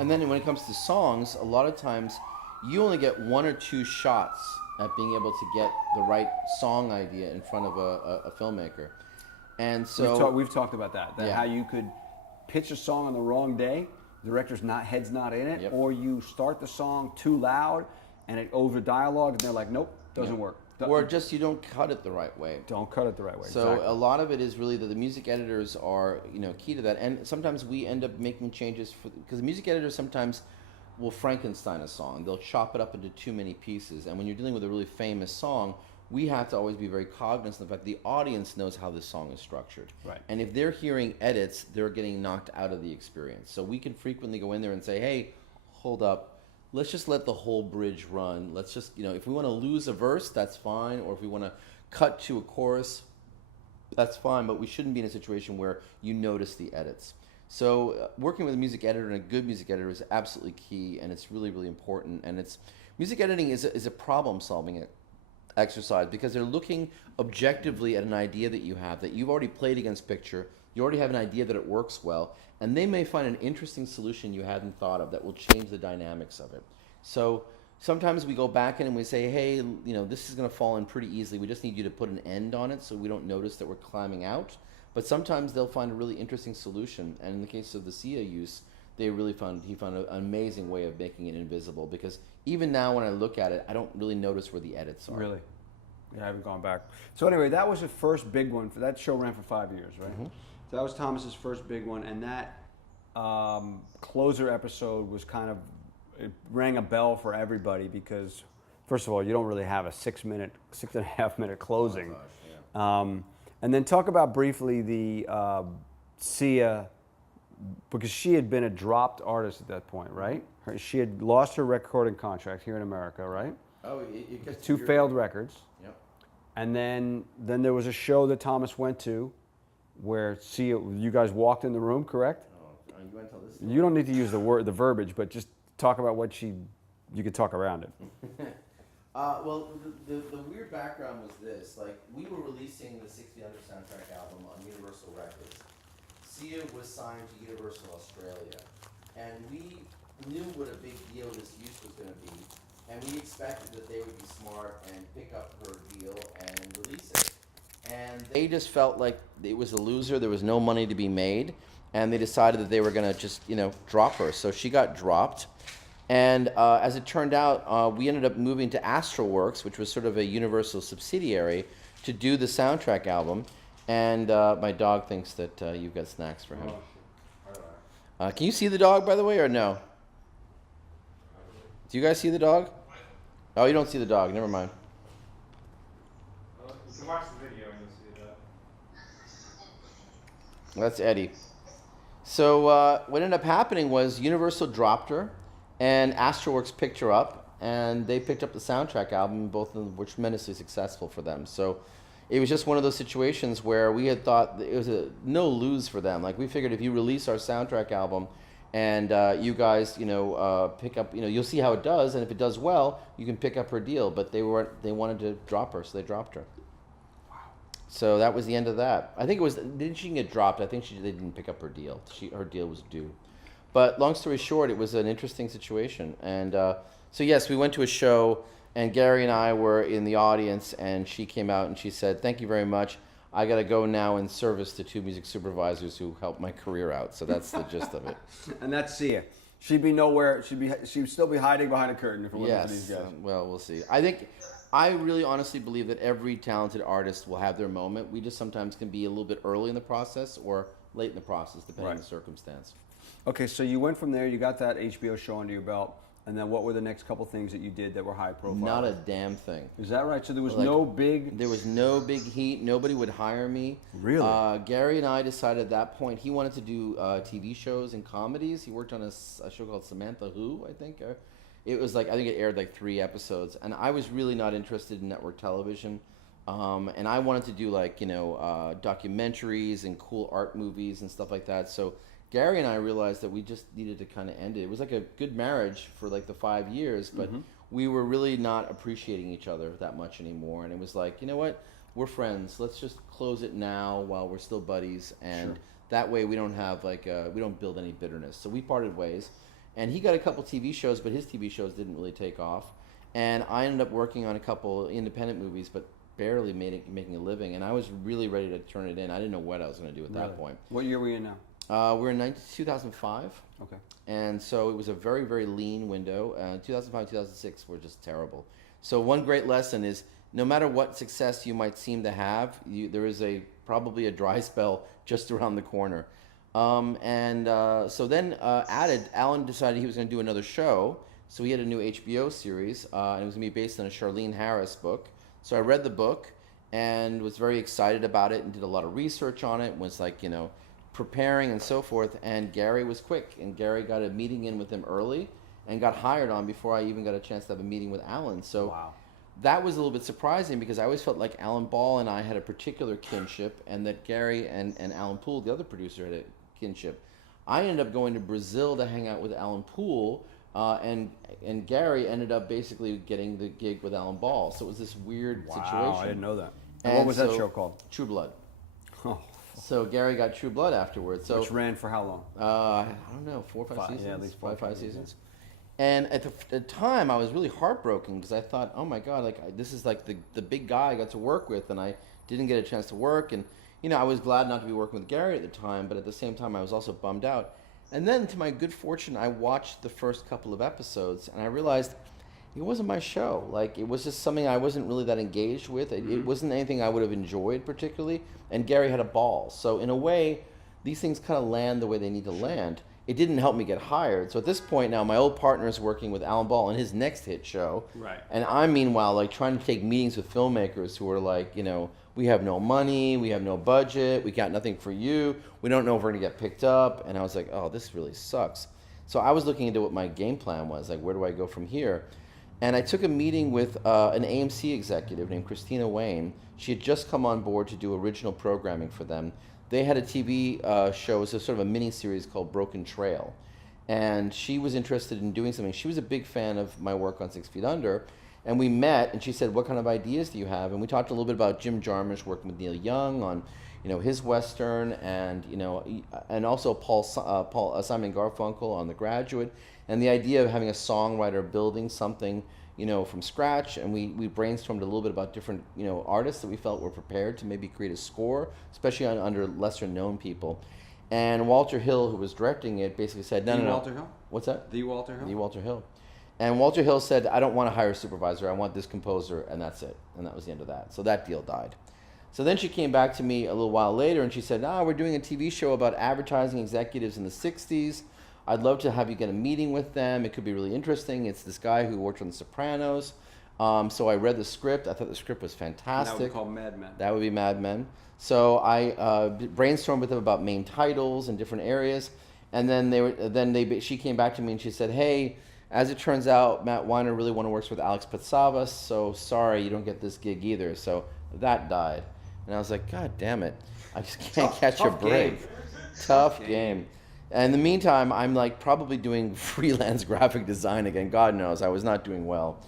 And then when it comes to songs, a lot of times you only get one or two shots at being able to get the right song idea in front of a filmmaker. And so, We've talked about that. That yeah. how you could pitch a song on the wrong day, the director's head's not in it, Yep. or you start the song too loud and it over dialogue, and they're like, nope, doesn't work. Or just you don't cut it the right way. Don't cut it the right way. So exactly. a lot of it is really that the music editors are, key to that. And sometimes we end up making changes because the music editors sometimes will Frankenstein a song. They'll chop it up into too many pieces. And when you're dealing with a really famous song, we have to always be very cognizant of the fact the audience knows how this song is structured. Right. And if they're hearing edits, they're getting knocked out of the experience. So we can frequently go in there and say, hey, hold up. Let's just let the whole bridge run. Let's just, if we want to lose a verse, that's fine. Or if we want to cut to a chorus, that's fine. But we shouldn't be in a situation where you notice the edits. So working with a music editor and a good music editor is absolutely key, and it's really, really important. And music editing is a problem-solving exercise because they're looking objectively at an idea that you have, that you've already played against picture. You already have an idea that it works well, and they may find an interesting solution you hadn't thought of that will change the dynamics of it. So sometimes we go back in and we say, hey, this is going to fall in pretty easily. We just need you to put an end on it so we don't notice that we're climbing out. But sometimes they'll find a really interesting solution. And in the case of the Sia use, he found an amazing way of making it invisible, because even now when I look at it, I don't really notice where the edits are. Really? Yeah, I haven't gone back. So anyway, that was the first big one. That show ran for 5 years, right? Mm-hmm. So that was Thomas's first big one, and that closer episode was it rang a bell for everybody because, first of all, you don't really have a 6.5 minute closing. Oh gosh, yeah. And then talk about briefly the Sia, because she had been a dropped artist at that point, right? She had lost her recording contract here in America, right? Oh, two failed records. Yep. And then there was a show that Thomas went to where Sia, you guys walked in the room, correct? Oh, you want to tell this story? You don't need to use the verbiage, but just talk about you could talk around it. Well, the weird background was this. Like, we were releasing the 60 Under soundtrack album on Universal Records. Sia was signed to Universal Australia. And we knew what a big deal this use was going to be. And we expected that they would be smart and pick up her deal and release it. And they just felt like it was a loser. There was no money to be made. And they decided that they were going to just, drop her. So she got dropped. And as it turned out, we ended up moving to Astralworks, which was sort of a Universal subsidiary, to do the soundtrack album. And my dog thinks that you've got snacks for him. Can you see the dog, by the way, or no? Do you guys see the dog? Oh, you don't see the dog. Never mind. You can watch the video and you'll see that. That's Eddie. So what ended up happening was Universal dropped her, and Astralworks picked her up, and they picked up the soundtrack album, both of them were tremendously successful for them. So it was just one of those situations where we had thought it was a no lose for them. Like, we figured if you release our soundtrack album and you guys, pick up, you'll see how it does, and if it does well, you can pick up her deal. But they wanted to drop her, so they dropped her. Wow. So that was the end of that. I think didn't she get dropped? I think they didn't pick up her deal. Her deal was due. But long story short, it was an interesting situation. And so yes, we went to a show, and Gary and I were in the audience, and she came out and she said, "Thank you very much. I got to go now in service to 2 music supervisors who helped my career out." So that's the gist of it. And that's Sia. She'd be nowhere. She'd still be hiding behind a curtain if it wasn't for these guys. Well, we'll see. I really honestly believe that every talented artist will have their moment. We just sometimes can be a little bit early in the process or late in the process, depending on the circumstance. Okay, so you went from there. You got that HBO show under your belt. And then what were the next couple things that you did that were high profile? Not a damn thing. Is that right? So there was no big... There was no big heat. Nobody would hire me. Really? Gary and I decided at that point he wanted to do TV shows and comedies. He worked on a show called Samantha Who, I think. It was I think it aired 3 episodes. And I was really not interested in network television. And I wanted to do documentaries and cool art movies and stuff like that. So Gary and I realized that we just needed to kind of end it. It was like a good marriage for the 5 years, but we were really not appreciating each other that much anymore. And it was like, you know what? We're friends. Let's just close it now while we're still buddies. And that way we don't have we don't build any bitterness. So we parted ways. And he got a couple TV shows, but his TV shows didn't really take off. And I ended up working on a couple independent movies, but barely making a living. And I was really ready to turn it in. I didn't know what I was going to do at that point. What year were you in now? We're in 2005. Okay. And so it was a very, very lean window. 2005, 2006 were just terrible. So one great lesson is no matter what success you might seem to have, there is probably a dry spell just around the corner. So then Alan decided he was going to do another show. So he had a new HBO series, and it was going to be based on a Charlene Harris book. So I read the book and was very excited about it and did a lot of research on it, was like, preparing and so forth. And Gary was quick, and Gary got a meeting in with him early and got hired on before I even got a chance to have a meeting with Alan. So wow. That was a little bit surprising because I always felt like Alan Ball and I had a particular kinship, and that Gary and Alan Poole, the other producer, had a kinship. I ended up going to Brazil to hang out with Alan Poole, and Gary ended up basically getting the gig with Alan Ball. So it was this weird situation. Wow, I didn't know that. And what was that show called? True Blood. Oh. So Gary got True Blood afterwards. So which ran for how long? I don't know, 4 or 5 seasons. Yeah, at least 5 seasons. And at the time, I was really heartbroken because I thought, oh my God, this is like the big guy I got to work with, and I didn't get a chance to work. And I was glad not to be working with Gary at the time, but at the same time, I was also bummed out. And then, to my good fortune, I watched the first couple of episodes, and I realized it wasn't my show. Like, it was just something I wasn't really that engaged with. It wasn't anything I would have enjoyed particularly. And Gary had a ball. So in a way, these things kind of land the way they need to land. It didn't help me get hired. So at this point now, my old partner is working with Alan Ball on his next hit show. Right. And I'm meanwhile trying to take meetings with filmmakers who are like, we have no money, we have no budget, we got nothing for you, we don't know if we're gonna get picked up. And I was like, oh, this really sucks. So I was looking into what my game plan was, like, where do I go from here? And I took a meeting with an AMC executive named Christina Wayne. She had just come on board to do original programming for them. They had a TV show, it was sort of a mini series called Broken Trail. And she was interested in doing something. She was a big fan of my work on 6 Feet Under. And we met, and she said, what kind of ideas do you have? And we talked a little bit about Jim Jarmusch working with Neil Young on his Western, and and also Simon Garfunkel on The Graduate, and the idea of having a songwriter building something from scratch. And we brainstormed a little bit about different artists that we felt were prepared to maybe create a score, especially under lesser known people. And Walter Hill, who was directing it, basically said, no. Walter Hill? What's that? The Walter Hill? The Walter Hill. And Walter Hill said, I don't want to hire a supervisor, I want this composer, and that's it. And that was the end of that. So that deal died. So then she came back to me a little while later and she said, we're doing a TV show about advertising executives in the 60s. I'd love to have you get a meeting with them. It could be really interesting. It's this guy who worked on The Sopranos. So I read the script. I thought the script was fantastic. And that would be called Mad Men. That would be Mad Men. So I brainstormed with them about main titles and different areas. And then she came back to me and she said, hey, as it turns out, Matt Weiner really works with Alex Patsavas, so sorry, you don't get this gig either. So that died. And I was like, God damn it. I just can't catch a break. Tough game. And in the meantime, I'm probably doing freelance graphic design again. God knows, I was not doing well.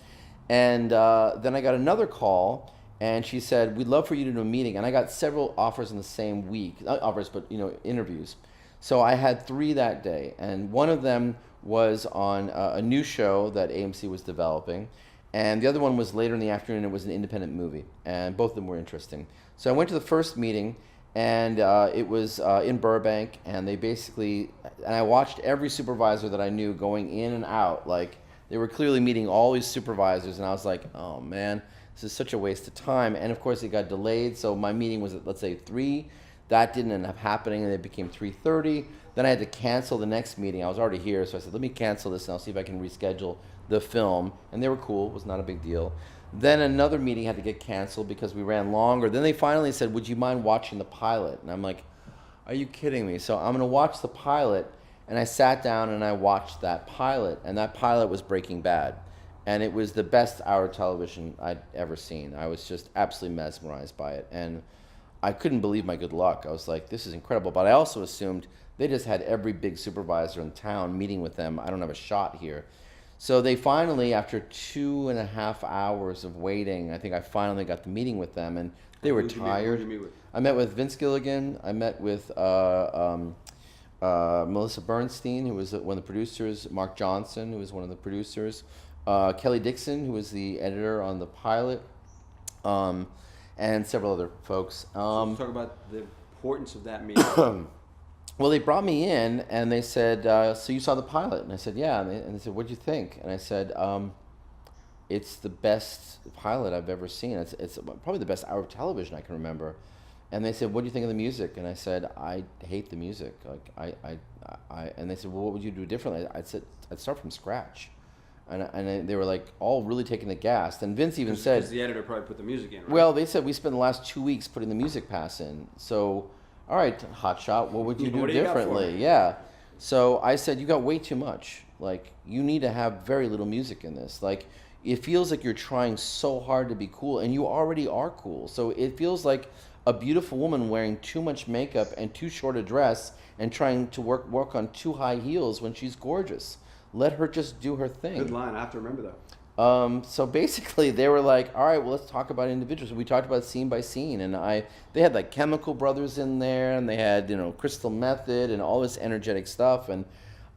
And then I got another call, and she said, we'd love for you to do a meeting. And I got several offers in the same week. Not offers, but interviews. So I had 3 that day. And one of them was on a new show that AMC was developing. And the other one was later in the afternoon. It was an independent movie. And both of them were interesting. So I went to the first meeting, and it was in Burbank. And I watched every supervisor that I knew going in and out. They were clearly meeting all these supervisors. And I was like, oh, man, this is such a waste of time. And, of course, it got delayed. So my meeting was at, let's say, 3. That didn't end up happening, and it became 3:30. Then I had to cancel the next meeting. I was already here, so I said, let me cancel this, and I'll see if I can reschedule the film. And they were cool. It was not a big deal. Then another meeting had to get canceled because we ran longer. Then they finally said, would you mind watching the pilot? And I'm like, are you kidding me? So I'm going to watch the pilot. And I sat down, and I watched that pilot. And that pilot was Breaking Bad. And it was the best hour of television I'd ever seen. I was just absolutely mesmerized by it. And I couldn't believe my good luck. I was like, this is incredible. But I also assumed they just had every big supervisor in town meeting with them. I don't have a shot here. So they finally, after 2.5 hours of waiting, I think I finally got the meeting with them, and they were tired. Who did you meet with? I met with Vince Gilligan. I met with Melissa Bernstein, who was one of the producers, Mark Johnson, who was one of the producers, Kelly Dixon, who was the editor on the pilot, um, and several other folks. So let's talk about the importance of that meeting. Well, they brought me in and they said, "So you saw the pilot?" And I said, "Yeah." And they said, "What'd you think?" And I said, "It's the best pilot I've ever seen. It's probably the best hour of television I can remember." And they said, "What do you think of the music?" And I said, "I hate the music. Like And they said, "Well, what would you do differently?" I said, "I'd start from scratch." And they were like all really taking the gas. And Vince even said, Because the editor probably put the music in, right? well, they said we spent the last 2 weeks putting the music pass in. So, all right, hotshot, what would you do What do you got for differently? me? Yeah. So I said, you got way too much. Like, you need to have very little music in this. Like, it feels like you're trying so hard to be cool, and you already are cool. So it feels like a beautiful woman wearing too much makeup and too short a dress and trying to work on too high heels when she's gorgeous. Let her just do her thing. Good line. I have to remember that. So basically, they were like, "All right, well, let's talk about individuals." We talked about scene by scene, and they had like Chemical Brothers in there, and they had Crystal Method and all this energetic stuff. And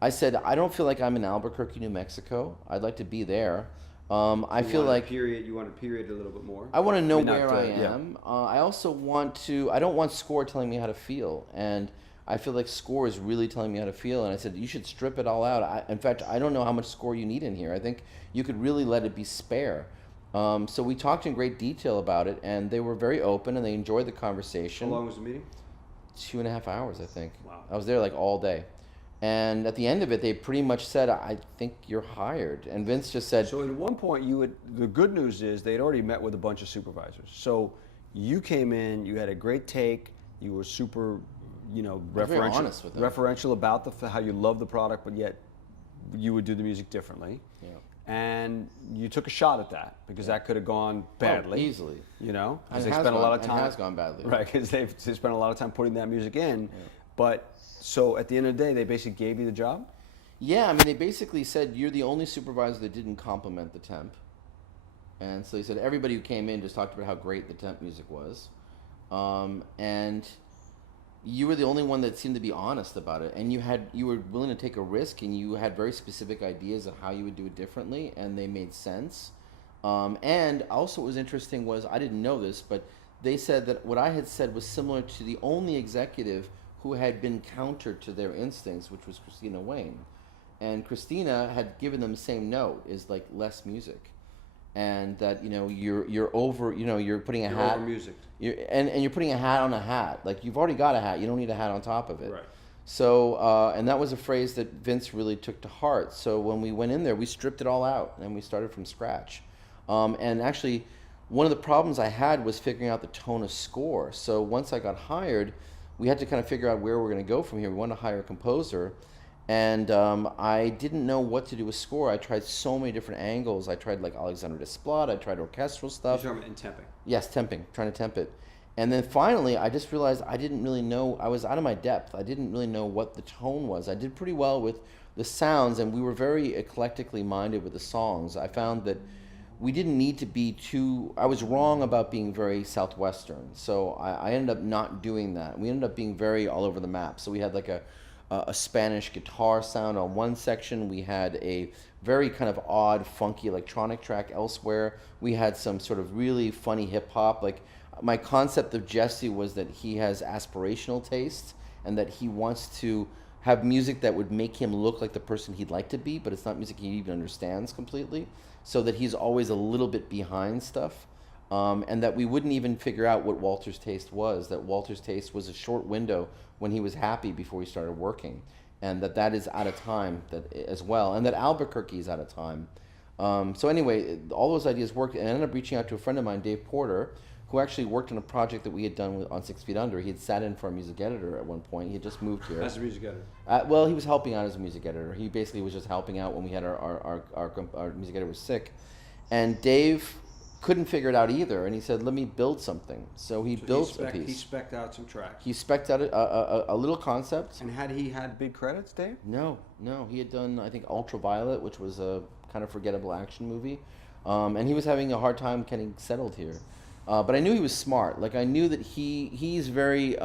I said, "I don't feel like I'm in Albuquerque, New Mexico. I'd like to be there. I feel like you want to period a little bit more. I want to know I mean, not where to- I yeah. am. I also want to. I don't want score telling me how to feel, and I feel like score is really telling me how to feel. And I said, you should strip it all out. In fact, I don't know how much score you need in here. I think you could really let it be spare. So we talked in great detail about it, and they were very open, and they enjoyed the How conversation. long was the meeting? 2.5 hours, I think. Wow. I was there like all day. And at the end of it, they pretty much said, "I think you're hired." And Vince just said, So at one point, the good news is they'd already met with a bunch of supervisors. So you came in, you had a great take, you were super, very honest with them. referential about how you love the product, but yet you would do the music differently. Yeah. And you took a shot at that because that could have gone badly. easily. Because And they has spent a lot of gone- time. and has gone badly. Right, because they spent a lot of time putting that music in. But so at the end of the day, they basically gave you the job? Yeah, I mean, they basically said, "You're the only supervisor that didn't compliment the temp." And so they said everybody who came in just talked about how great the temp music was. And you were the only one that seemed to be honest about it. And you were willing to take a risk, and you had very specific ideas of how you would do it differently, and they made sense. And also what was interesting was, I didn't know this, but they said that what I had said was similar to the only executive who had been counter to their instincts, which was Christina Wayne. And Christina had given them the same note, is like less music. And that, you're over, you're putting a You're hat. over music. And you're putting a hat on a hat. Like, you've already got a hat, you don't need a hat on top of it. Right. So, and that was a phrase that Vince really took to heart. So when we went in there, we stripped it all out and we started from scratch. And actually, one of the problems I had was figuring out the tone of score. So once I got hired, we had to kind of figure out where we're going to go from here. We wanted to hire a composer. And I didn't know what to do with score. I tried so many different angles. I tried like Alexander Desplat. I tried orchestral stuff. You're talking about in temping. Yes, temping, trying to temp it. And then finally, I just realized I didn't really know. I was out of my depth. I didn't really know what the tone was. I did pretty well with the sounds, and we were very eclectically minded with the songs. I found that we didn't need to be too. I was wrong about being very Southwestern, so I ended up not doing that. We ended up being very all over the map. So we had like a Spanish guitar sound on one section. We had a very kind of odd, funky electronic track elsewhere. We had some sort of really funny hip hop. Like, my concept of Jesse was that he has aspirational tastes and that he wants to have music that would make him look like the person he'd like to be, but it's not music he even understands completely. So that he's always a little bit behind stuff. And that we wouldn't even figure out what Walter's taste was. That Walter's taste was a short window when he was happy before he started working, and that is out of time as well, and that Albuquerque is out of time. So anyway, all those ideas worked, and I ended up reaching out to a friend of mine, Dave Porter, who actually worked on a project that we had done on 6 Feet Under. He had sat in for a music editor at one point. He had just moved here. As a music editor. Well, he was helping out as a music editor. He basically was just helping out when we had our music editor was sick, and Dave couldn't figure it out either, and he said, "Let me build something." So he built a He piece. spec'd out some tracks. He spec'd out a little concept. And had he had big credits, Dave? No, he had done, I think, Ultraviolet, which was a kind of forgettable action movie, and he was having a hard time getting settled here. But I knew he was smart. Like, I knew that he's very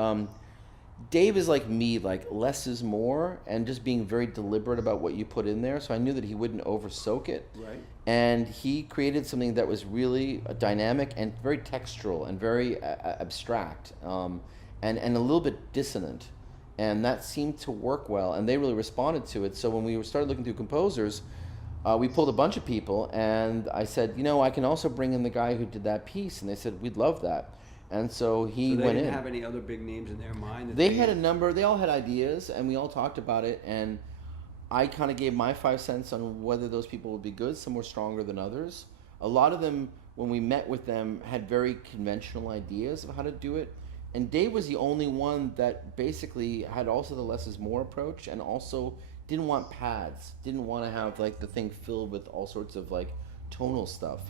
Dave is like me, like less is more, and just being very deliberate about what you put in there. So I knew that he wouldn't over soak it. Right. And he created something that was really dynamic and very textural and very abstract, and a little bit dissonant. And that seemed to work well, and they really responded to it. So when we started looking through composers, we pulled a bunch of people, and I said, I can also bring in the guy who did that piece. And they said, we'd love that. And so he So they went didn't in. have any other big names in their mind? That They had a number. They all had ideas, and we all talked about it. And I kind of gave my 5 cents on whether those people would be good. Some were stronger than others. A lot of them, when we met with them, had very conventional ideas of how to do it. And Dave was the only one that basically had also the less is more approach, and also didn't want pads. Didn't want to have like the thing filled with all sorts of like tonal stuff.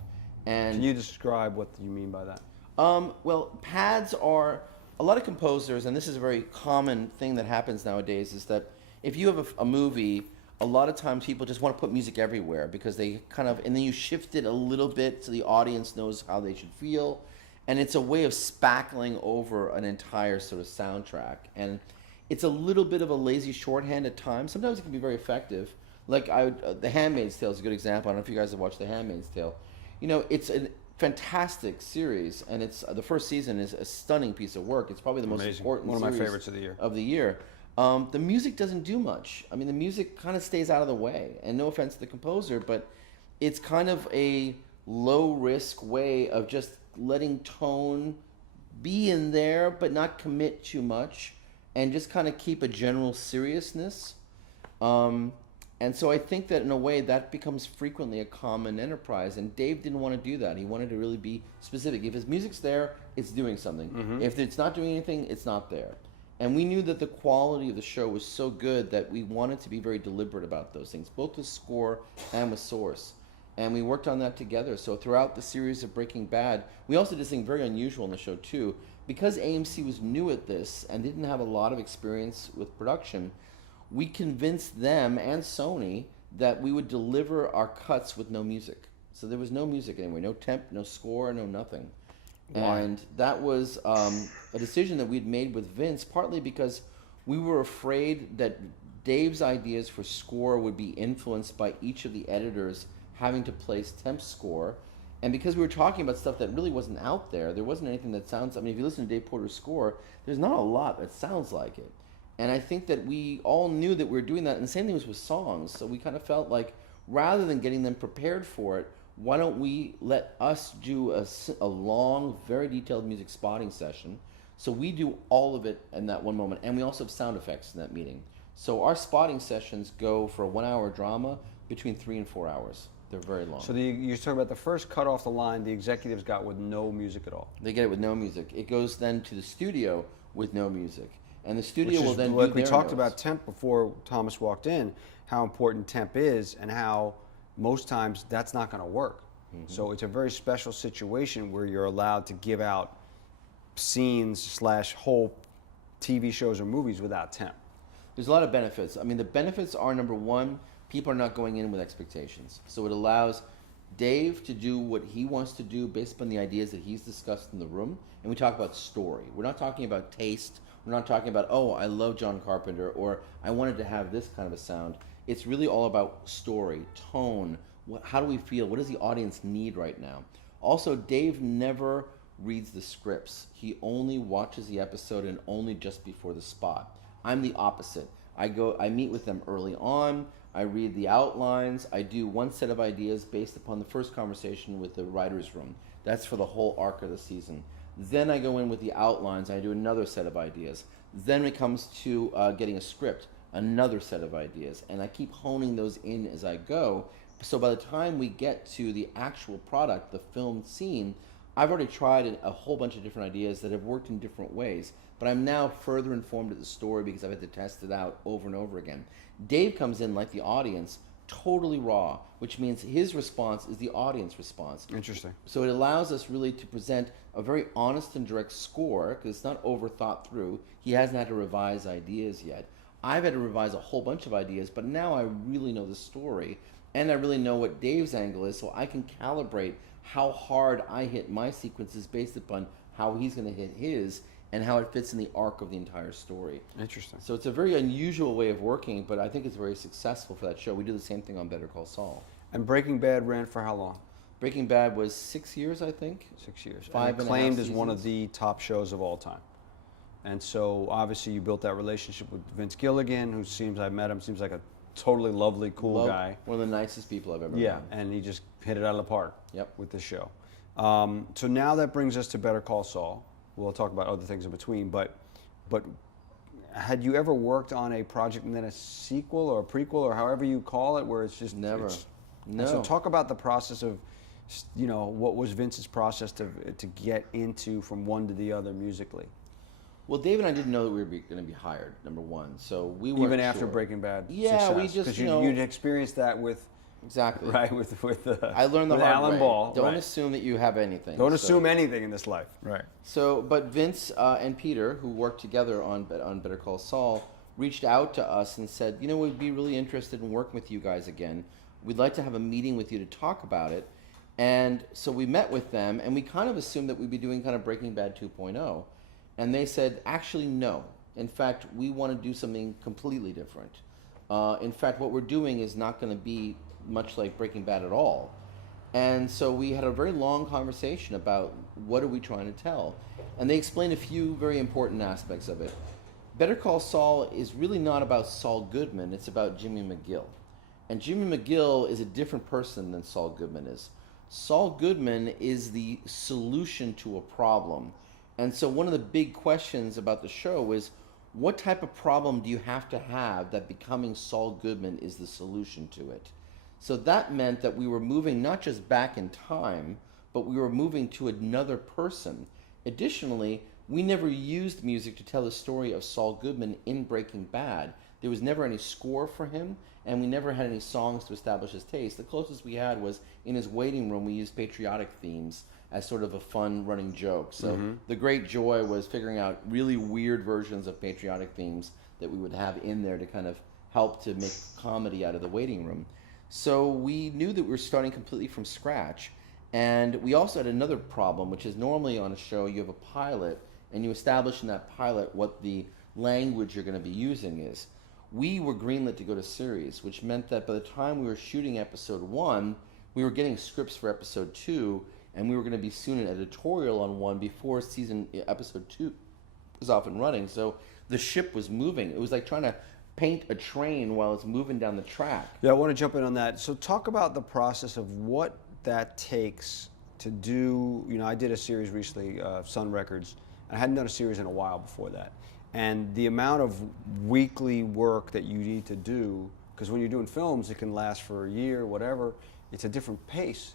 And Can you describe what you mean by that? well, pads are a lot of composers, and this is a very common thing that happens nowadays, is that if you have a movie, a lot of times people just want to put music everywhere because they kind of, and then you shift it a little bit so the audience knows how they should feel, and it's a way of spackling over an entire sort of soundtrack, and it's a little bit of a lazy shorthand at times. Sometimes it can be very effective. Like The Handmaid's Tale is a good example. I don't know if you guys have watched The Handmaid's Tale. It's a fantastic series, and it's the first season is a stunning piece of work. It's probably the most Amazing. important One of my series favorites of the year. The music doesn't do much. I mean, the music kind of stays out of the way. And no offense to the composer, but it's kind of a low risk way of just letting tone be in there, but not commit too much, and just kind of keep a general seriousness. And so I think that in a way that becomes frequently a common enterprise. And Dave didn't want to do that. He wanted to really be specific. If his music's there, it's doing something. Mm-hmm. If it's not doing anything, it's not there. And we knew that the quality of the show was so good that we wanted to be very deliberate about those things, both with score and with source. And we worked on that together. So throughout the series of Breaking Bad, we also did something very unusual in the show too. Because AMC was new at this and didn't have a lot of experience with production, we convinced them and Sony that we would deliver our cuts with no music. So there was no music anywhere, no temp, no score, no nothing. Why? And that was a decision that we'd made with Vince, partly because we were afraid that Dave's ideas for score would be influenced by each of the editors having to place temp score. And because we were talking about stuff that really wasn't out there wasn't anything that sounds, I mean, if you listen to Dave Porter's score, there's not a lot that sounds like it. And I think that we all knew that we were doing that, and the same thing was with songs. So we kind of felt like rather than getting them prepared for it, why don't we let us do a long, very detailed music spotting session. So we do all of it in that one moment, and we also have sound effects in that meeting. So our spotting sessions go for a 1 hour drama between 3 and 4 hours. They're very long. So you're talking about the first cut off the line the executives got with no music at all. They get it with no music. It goes then to the studio with no music. And the studio Which will is then like do we their talked notes. about temp before Thomas walked in, how important temp is and how most times that's not going to work. Mm-hmm. So it's a very special situation where you're allowed to give out scenes / whole TV shows or movies without temp. There's a lot of benefits. I mean, the benefits are, number one, people are not going in with expectations. So it allows Dave to do what he wants to do based upon the ideas that he's discussed in the room. And we talk about story. We're not talking about taste. We're not talking about, oh, I love John Carpenter, or I wanted to have this kind of a sound. It's really all about story, tone, how do we feel, what does the audience need right now? Also, Dave never reads the scripts. He only watches the episode and only just before the spot. I'm the opposite. I meet with them early on, I read the outlines, I do one set of ideas based upon the first conversation with the writer's room. That's for the whole arc of the season. Then I go in with the outlines, I do another set of ideas. Then when it comes to getting a script, another set of ideas. And I keep honing those in as I go. So by the time we get to the actual product, the filmed scene, I've already tried a whole bunch of different ideas that have worked in different ways. But I'm now further informed of the story because I've had to test it out over and over again. Dave comes in like the audience, totally raw, which means his response is the audience response. Interesting. So it allows us really to present a very honest and direct score because it's not over thought through. He hasn't had to revise ideas yet. I've had to revise a whole bunch of ideas, but now I really know the story and I really know what Dave's angle is, so I can calibrate how hard I hit my sequences based upon how he's going to hit his. and how it fits in the arc of the entire story. Interesting. So it's a very unusual way of working, but I think it's very successful for that show. We do the same thing on Better Call Saul. And Breaking Bad ran for how long? Breaking Bad was 6 years, I think. 6 years. Five and and a half acclaimed as one of seasons. the top shows of all time. And so obviously you built that relationship with Vince Gilligan, who seems, I met him, seems like a totally lovely, cool guy. One of the nicest people I've ever Yeah, met. and he just hit it out of the park Yep. with the show. So now that brings us to Better Call Saul. We'll talk about other things in between, but had you ever worked on a project and then a sequel or a prequel or however you call it, where it's just Never. And so talk about the process of, what was Vince's process to get into from one to the other musically, Well, Dave and I didn't know that we were going to be hired, number one. So we weren't even after sure. Breaking Bad. Yeah, we just, because you'd experienced that with Exactly. right with I learned the with hard Alan way. Ball. Don't right. assume that you have anything. Don't So- assume anything in this life. Right. So, but Vince and Peter, who worked together on Better Call Saul, reached out to us and said, we'd be really interested in working with you guys again. We'd like to have a meeting with you to talk about it. And so we met with them, and we kind of assumed that we'd be doing kind of Breaking Bad 2.0. And they said, actually, no. In fact, we want to do something completely different. In fact, what we're doing is not going to be much like Breaking Bad at all. And so we had a very long conversation about what are we trying to tell. And they explained a few very important aspects of it. Better Call Saul is really not about Saul Goodman, it's about Jimmy McGill. And Jimmy McGill is a different person than Saul Goodman is. Saul Goodman is the solution to a problem. And so one of the big questions about the show is, what type of problem do you have to have that becoming Saul Goodman is the solution to it? So that meant that we were moving not just back in time, but we were moving to another person. Additionally, we never used music to tell the story of Saul Goodman in Breaking Bad. There was never any score for him, and we never had any songs to establish his taste. The closest we had was in his waiting room, we used patriotic themes as sort of a fun running joke. So the great joy was figuring out really weird versions of patriotic themes that we would have in there to kind of help to make comedy out of the waiting room. So we knew that we were starting completely from scratch. And we also had another problem, which is normally on a show you have a pilot, and you establish in that pilot what the language you're going to be using is. We were greenlit to go to series, which meant that by the time we were shooting episode 1, we were getting scripts for episode 2, and we were going to be soon an editorial on 1 before episode 2 was off and running. So the ship was moving. It was like trying to paint a train while it's moving down the track. Yeah, I want to jump in on that. So talk about the process of what that takes to do. I did a series recently, Sun Records. I hadn't done a series in a while before that. And the amount of weekly work that you need to do, because when you're doing films, it can last for a year, whatever. It's a different pace.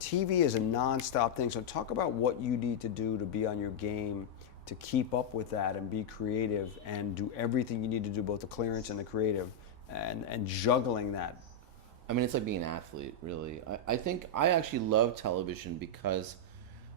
TV is a non-stop thing. So talk about what you need to do to be on your game, to keep up with that and be creative and do everything you need to do, both the clearance and the creative, and juggling that. I mean, it's like being an athlete, really. I think I actually love television because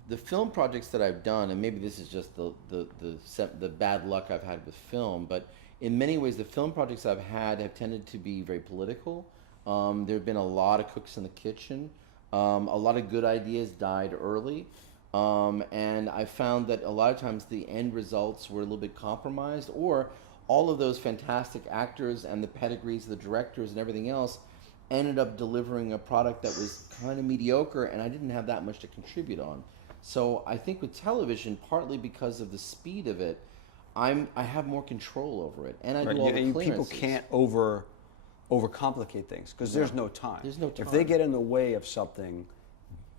the film projects that I've done, and maybe this is just the bad luck I've had with film, but in many ways the film projects I've had have tended to be very political. There have been a lot of cooks in the kitchen. A lot of good ideas died early. And I found that a lot of times the end results were a little bit compromised, or all of those fantastic actors and the pedigrees of the directors and everything else ended up delivering a product that was kind of mediocre, and I didn't have that much to contribute on. So I think with television, partly because of the speed of it, I have more control over it, and I do all the clearances. People can't overcomplicate things because there's no time. There's no time. If they get in the way of something,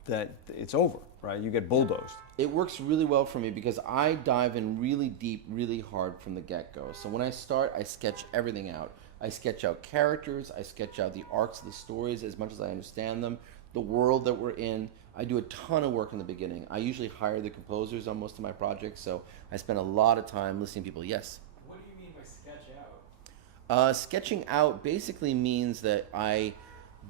that it's over, right? You get bulldozed. It works really well for me because I dive in really deep, really hard from the get-go. So when I start, I sketch everything out. I sketch out characters, I sketch out the arcs of the stories as much as I understand them, the world that we're in. I do a ton of work in the beginning. I usually hire the composers on most of my projects, so I spend a lot of time listening to people. Yes? What do you mean by sketch out? Sketching out basically means that I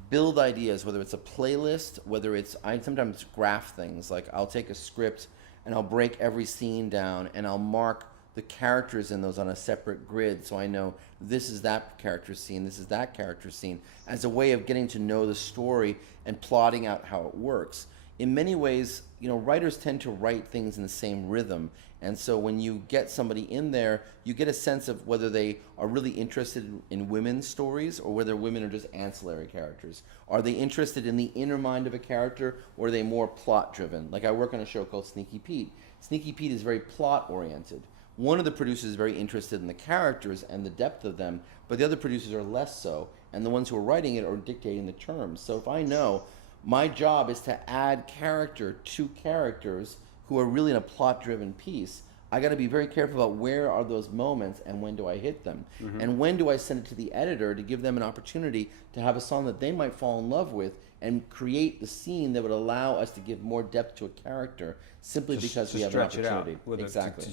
build ideas, whether it's a playlist, whether it's, I sometimes graph things, like I'll take a script and I'll break every scene down and I'll mark the characters in those on a separate grid so I know this is that character scene, this is that character scene, as a way of getting to know the story and plotting out how it works. in many ways, writers tend to write things in the same rhythm. And so when you get somebody in there, you get a sense of whether they are really interested in women's stories or whether women are just ancillary characters. Are they interested in the inner mind of a character, or are they more plot driven? Like, I work on a show called Sneaky Pete. Sneaky Pete is very plot oriented. One of the producers is very interested in the characters and the depth of them, but the other producers are less so, and the ones who are writing it are dictating the terms. So if I know my job is to add character to characters who are really in a plot-driven piece, I got to be very careful about where are those moments and when do I hit them, and when do I send it to the editor to give them an opportunity to have a song that they might fall in love with and create the scene that would allow us to give more depth to a character simply because we have an opportunity. Exactly.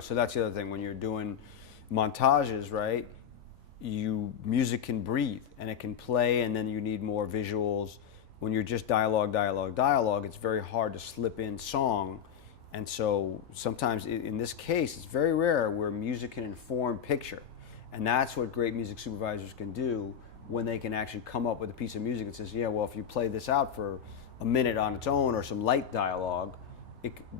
So that's the other thing when you're doing montages, right? Music can breathe and it can play, and then you need more visuals. When you're just dialogue, it's very hard to slip in song. And so sometimes, in this case, it's very rare where music can inform picture. And that's what great music supervisors can do when they can actually come up with a piece of music that says, yeah, well, if you play this out for a minute on its own or some light dialogue,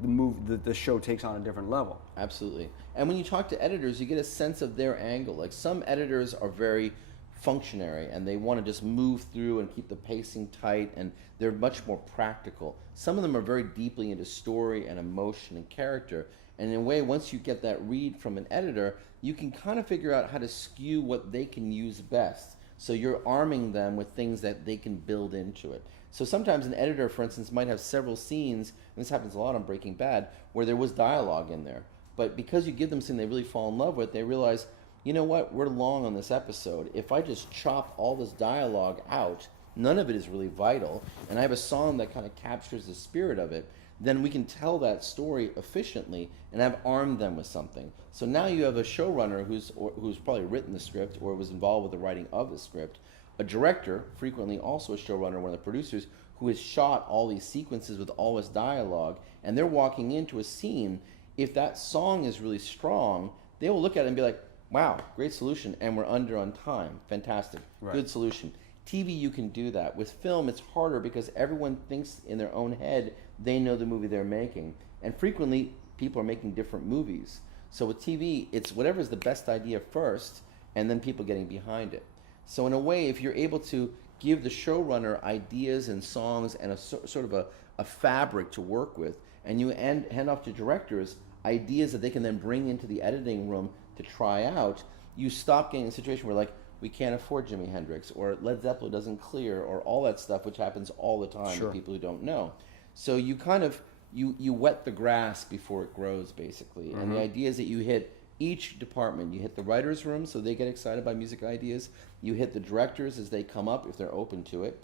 the show takes on a different level. Absolutely. And when you talk to editors, you get a sense of their angle. Like, some editors are very functionary and they want to just move through and keep the pacing tight, and they're much more practical. Some of them are very deeply into story and emotion and character, and in a way, once you get that read from an editor, you can kind of figure out how to skew what they can use best. So you're arming them with things that they can build into it. So sometimes an editor, for instance, might have several scenes, and this happens a lot on Breaking Bad, where there was dialogue in there. But because you give them something they really fall in love with, they realize, you know what, we're long on this episode. If I just chop all this dialogue out, none of it is really vital, and I have a song that kind of captures the spirit of it, then we can tell that story efficiently, and I've armed them with something. So now you have a showrunner who's probably written the script or was involved with the writing of the script, a director, frequently also a showrunner, one of the producers, who has shot all these sequences with all this dialogue, and they're walking into a scene. If that song is really strong, they will look at it and be like, wow, great solution, and we're under on time. Fantastic. Right. Good solution. TV, you can do that. With film, it's harder because everyone thinks in their own head they know the movie they're making. And frequently, people are making different movies. So with TV, it's whatever's the best idea first, and then people getting behind it. So in a way, if you're able to give the showrunner ideas and songs and a sort of a fabric to work with, and you hand off to directors ideas that they can then bring into the editing room to try out, you stop getting a situation where, like, we can't afford Jimi Hendrix, or Led Zeppelin doesn't clear, or all that stuff, which happens all the time to people who don't know. So you kind of, you wet the grass before it grows, basically. And the idea is that you hit each department. You hit the writer's room so they get excited by music ideas. You hit the directors as they come up, if they're open to it.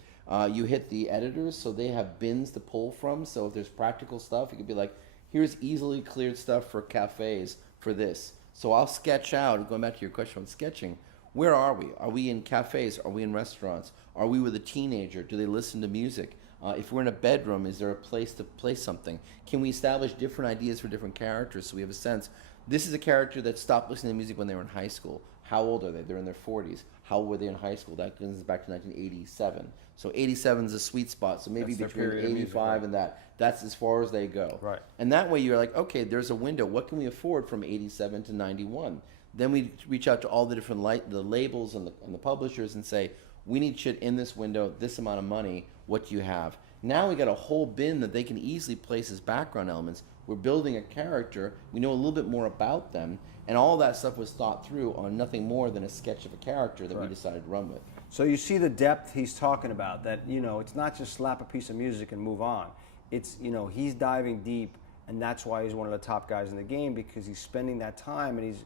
You hit the editors so they have bins to pull from. So if there's practical stuff, it could be like, here's easily cleared stuff for cafes for this. So I'll sketch out, going back to your question on sketching, where are we? Are we in cafes? Are we in restaurants? Are we with a teenager? Do they listen to music? If we're in a bedroom, is there a place to play something? Can we establish different ideas for different characters so we have a sense? This is a character that stopped listening to music when they were in high school. How old are they? They're in their 40s. How old were they in high school? That goes back to 1987. So 87 is a sweet spot. So maybe between 85 and that's as far as they go. Right. And that way you're like, okay, there's a window. What can we afford from 87 to 91? Then we reach out to all the different the labels and the publishers and say, we need shit in this window, this amount of money. What do you have? Now we got a whole bin that they can easily place as background elements. We're building a character. We know a little bit more about them. And all that stuff was thought through on nothing more than a sketch of a character that we decided to run with. So you see the depth he's talking about, that, it's not just slap a piece of music and move on. It's, he's diving deep, and that's why he's one of the top guys in the game, because he's spending that time and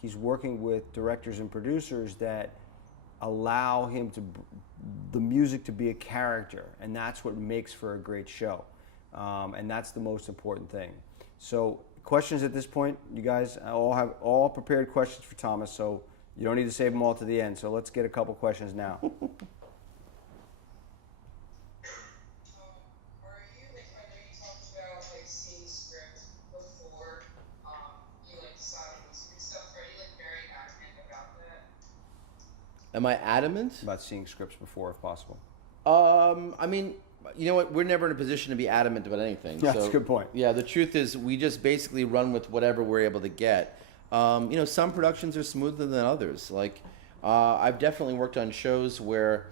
he's working with directors and producers that allow him the music to be a character, and that's what makes for a great show. And that's the most important thing. So questions at this point? You guys all have prepared questions for Thomas, so you don't need to save them all to the end. So let's get a couple questions now. I know you talked about seeing script before you decide on music and stuff. Are you very adamant about that? Am I adamant about seeing scripts before, if possible? I mean, You know what? We're never in a position to be adamant about anything. That's a good point. Yeah, the truth is we just basically run with whatever we're able to get. Some productions are smoother than others. Like, I've definitely worked on shows where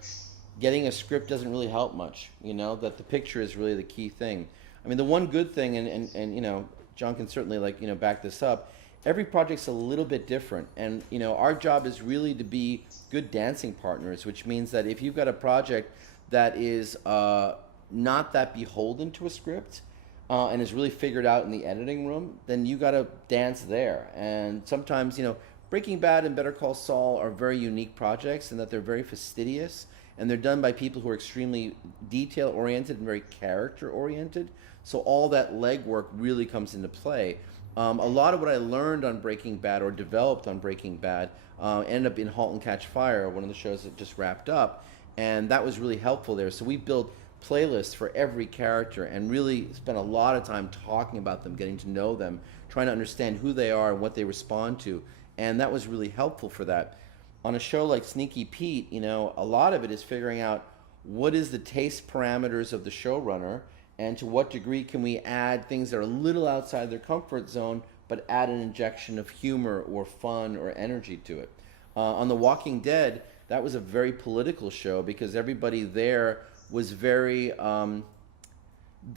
getting a script doesn't really help much. That the picture is really the key thing. I mean, the one good thing, and John can certainly back this up. Every project's a little bit different, and our job is really to be good dancing partners, which means that if you've got a project that is not that beholden to a script and is really figured out in the editing room, then you got to dance there. And sometimes, Breaking Bad and Better Call Saul are very unique projects in that they're very fastidious and they're done by people who are extremely detail oriented and very character oriented. So all that legwork really comes into play. A lot of what I learned on Breaking Bad or developed on Breaking Bad ended up in *Halt and Catch Fire*, one of the shows that just wrapped up, and that was really helpful there. So we built playlists for every character and really spent a lot of time talking about them, getting to know them, trying to understand who they are and what they respond to, and that was really helpful for that. On a show like Sneaky Pete, a lot of it is figuring out what is the taste parameters of the showrunner and to what degree can we add things that are a little outside their comfort zone but add an injection of humor or fun or energy to it. On The Walking Dead, that was a very political show because everybody there was very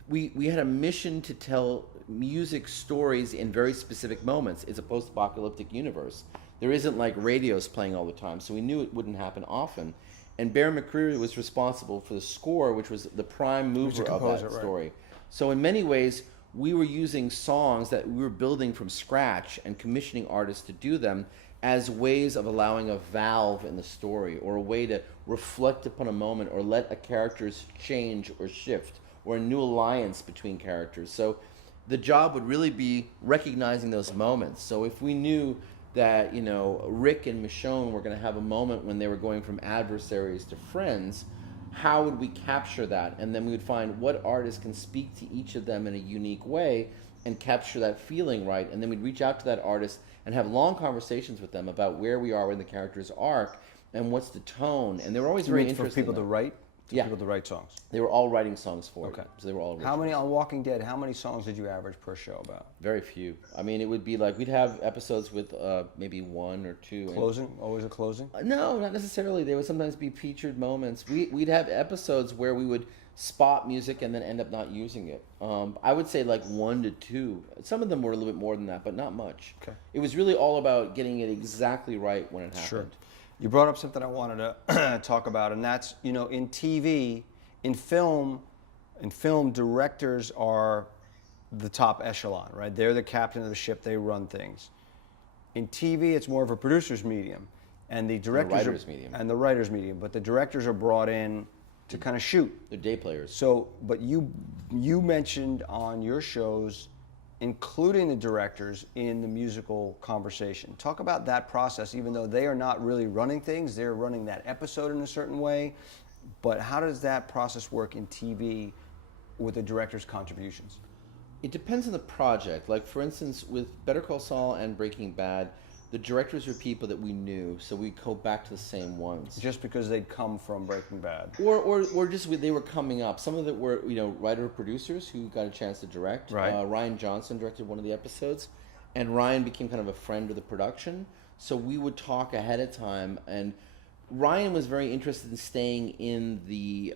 we had a mission to tell music stories in very specific moments. It's a post-apocalyptic universe. There isn't like radios playing all the time, so we knew it wouldn't happen often. And Bear McCreary was responsible for the score, which was the prime mover of that story. Right. So in many ways, we were using songs that we were building from scratch and commissioning artists to do them as ways of allowing a valve in the story or a way to reflect upon a moment or let a character's change or shift or a new alliance between characters. So the job would really be recognizing those moments. So if we knew that, Rick and Michonne were going to have a moment when they were going from adversaries to friends, how would we capture that? And then we would find what artists can speak to each of them in a unique way and capture that feeling right. And then we'd reach out to that artist and have long conversations with them about where we are in the character's arc and what's the tone. And they were always very interesting. For people to write? People to write songs? They were all writing songs for it. Okay. So they were all How many, on Walking Dead, how many songs did you average per show about? Very few. I mean, it would be like, we'd have episodes with maybe one or two. Closing? Always a closing? No, not necessarily. They would sometimes be featured moments. We'd have episodes where we would spot music and then end up not using it. I would say like 1 to 2. Some of them were a little bit more than that, but not much. Okay. It was really all about getting it exactly right when it happened. Sure. You brought up something I wanted to talk about, and that's, in TV, in film, directors are the top echelon, right? They're the captain of the ship. They run things. In TV, it's more of a producer's medium, and the directors and the writer's medium. But the directors are brought in to kind of shoot. They're day players. So, but you mentioned on your shows, including the directors in the musical conversation. Talk about that process, even though they are not really running things, they're running that episode in a certain way. But how does that process work in TV with the director's contributions? It depends on the project. Like, for instance, with Better Call Saul and Breaking Bad, the directors were people that we knew, so we go back to the same ones. Just because they'd come from Breaking Bad? Or just they were coming up. Some of them were, writer-producers who got a chance to direct. Right. Ryan Johnson directed one of the episodes, and Ryan became kind of a friend of the production. So we would talk ahead of time, and Ryan was very interested in staying in the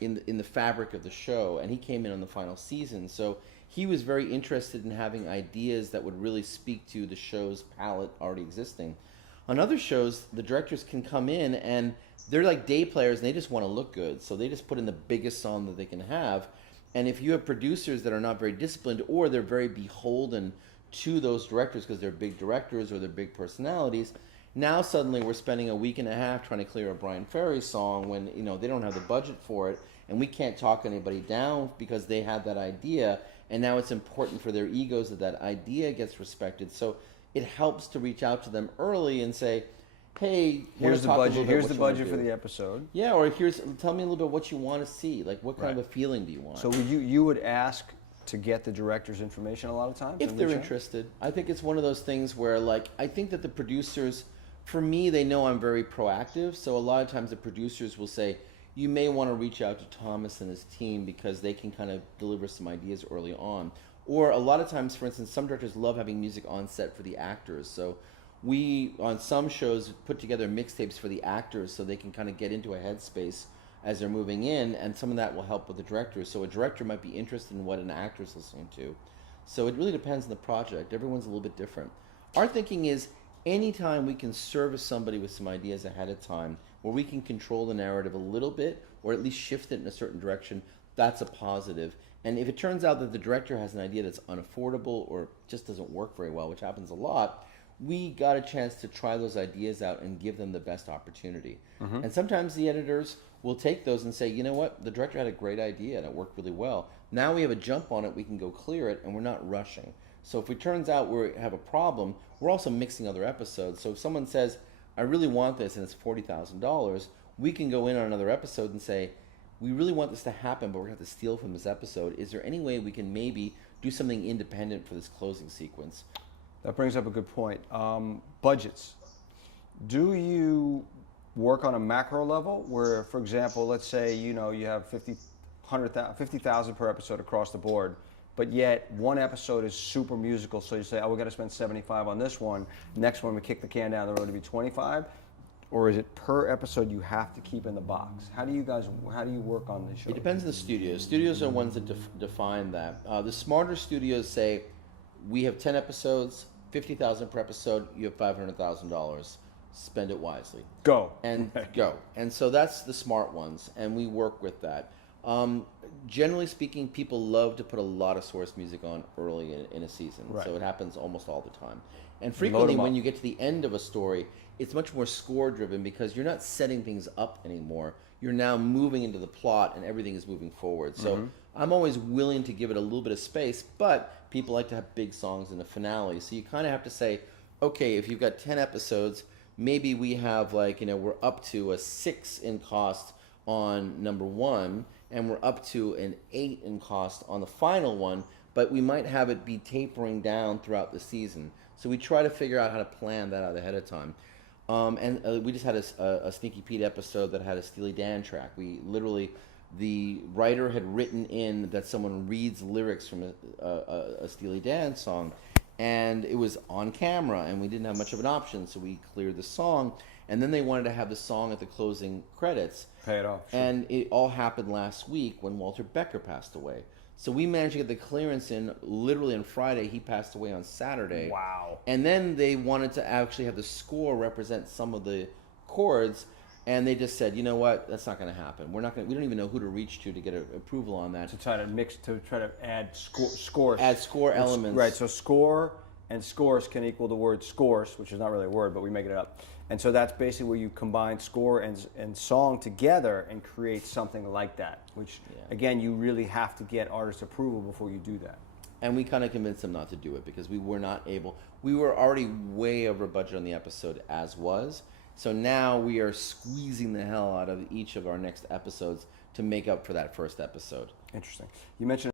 in the fabric of the show, and he came in on the final season. So he was very interested in having ideas that would really speak to the show's palette already existing. On other shows, the directors can come in and they're like day players and they just want to look good. So they just put in the biggest song that they can have. And if you have producers that are not very disciplined or they're very beholden to those directors because they're big directors or they're big personalities, now suddenly we're spending a week and a half trying to clear a Brian Ferry song when they don't have the budget for it, and we can't talk anybody down because they had that idea, and now it's important for their egos that that idea gets respected. So it helps to reach out to them early and say, hey, here's the budget. Here's the budget for the episode. Yeah, or tell me a little bit what you want to see. Like, what kind of a feeling do you want? So you would ask to get the director's information a lot of times? If they're interested. I think it's one of those things where, like, I think that the producers, for me, they know I'm very proactive. So a lot of times the producers will say, you may want to reach out to Thomas and his team because they can kind of deliver some ideas early on. Or a lot of times, for instance, some directors love having music on set for the actors. So we, on some shows, put together mixtapes for the actors so they can kind of get into a headspace as they're moving in, and some of that will help with the directors. So a director might be interested in what an actor is listening to. So it really depends on the project. Everyone's a little bit different. Our thinking is anytime we can service somebody with some ideas ahead of time where we can control the narrative a little bit or at least shift it in a certain direction, that's a positive. And if it turns out that the director has an idea that's unaffordable or just doesn't work very well, which happens a lot, we got a chance to try those ideas out and give them the best opportunity. And sometimes the editors will take those and say, you know what, the director had a great idea and it worked really well. Now we have a jump on it, we can go clear it, and we're not rushing. So if it turns out we have a problem, we're also mixing other episodes. So if someone says, I really want this and it's $40,000, we can go in on another episode and say, we really want this to happen, but we're going to have to steal from this episode. Is there any way we can maybe do something independent for this closing sequence? That brings up a good point. Budgets. Do you work on a macro level where, for example, let's say, you have 50,000 per episode across the board, but yet one episode is super musical, so you say, oh, we're going to spend 75 on this one. Next one, we kick the can down the road to be 25? Or is it per episode you have to keep in the box? How do you work on this show? It depends on the studios. Studios are ones that define that. The smarter studios say, we have 10 episodes, 50,000 per episode, you have $500,000. Spend it wisely. Go. And go. And so that's the smart ones, and we work with that. Generally speaking, people love to put a lot of source music on early in a season. Right. So it happens almost all the time. And frequently when you get to the end of a story, it's much more score driven because you're not setting things up anymore. You're now moving into the plot and everything is moving forward. So I'm always willing to give it a little bit of space, but people like to have big songs in the finale. So you kind of have to say, okay, if you've got 10 episodes, maybe we have we're up to a 6 in cost on number 1, and we're up to an 8 in cost on the final one, but we might have it be tapering down throughout the season. So we try to figure out how to plan that out ahead of time. We just had a Sneaky Pete episode that had a Steely Dan track. We literally, the writer had written in that someone reads lyrics from a Steely Dan song, and it was on camera, and we didn't have much of an option, so we cleared the song, and then they wanted to have the song at the closing credits. Pay it off. Sure. And it all happened last week when Walter Becker passed away. So we managed to get the clearance in literally on Friday. He passed away on Saturday. Wow. And then they wanted to actually have the score represent some of the chords, and they just said, you know what, that's not going to happen. We don't even know who to reach to get approval on that. To try to add scores. Add score elements. Right, so score and scores can equal the word scores, which is not really a word, but we make it up. And so that's basically where you combine score and song together and create something like that, which, again, you really have to get artist approval before you do that. And we kind of convinced them not to do it because we were not able. We were already way over budget on the episode as was. So now we are squeezing the hell out of each of our next episodes to make up for that first episode. Interesting. You mentioned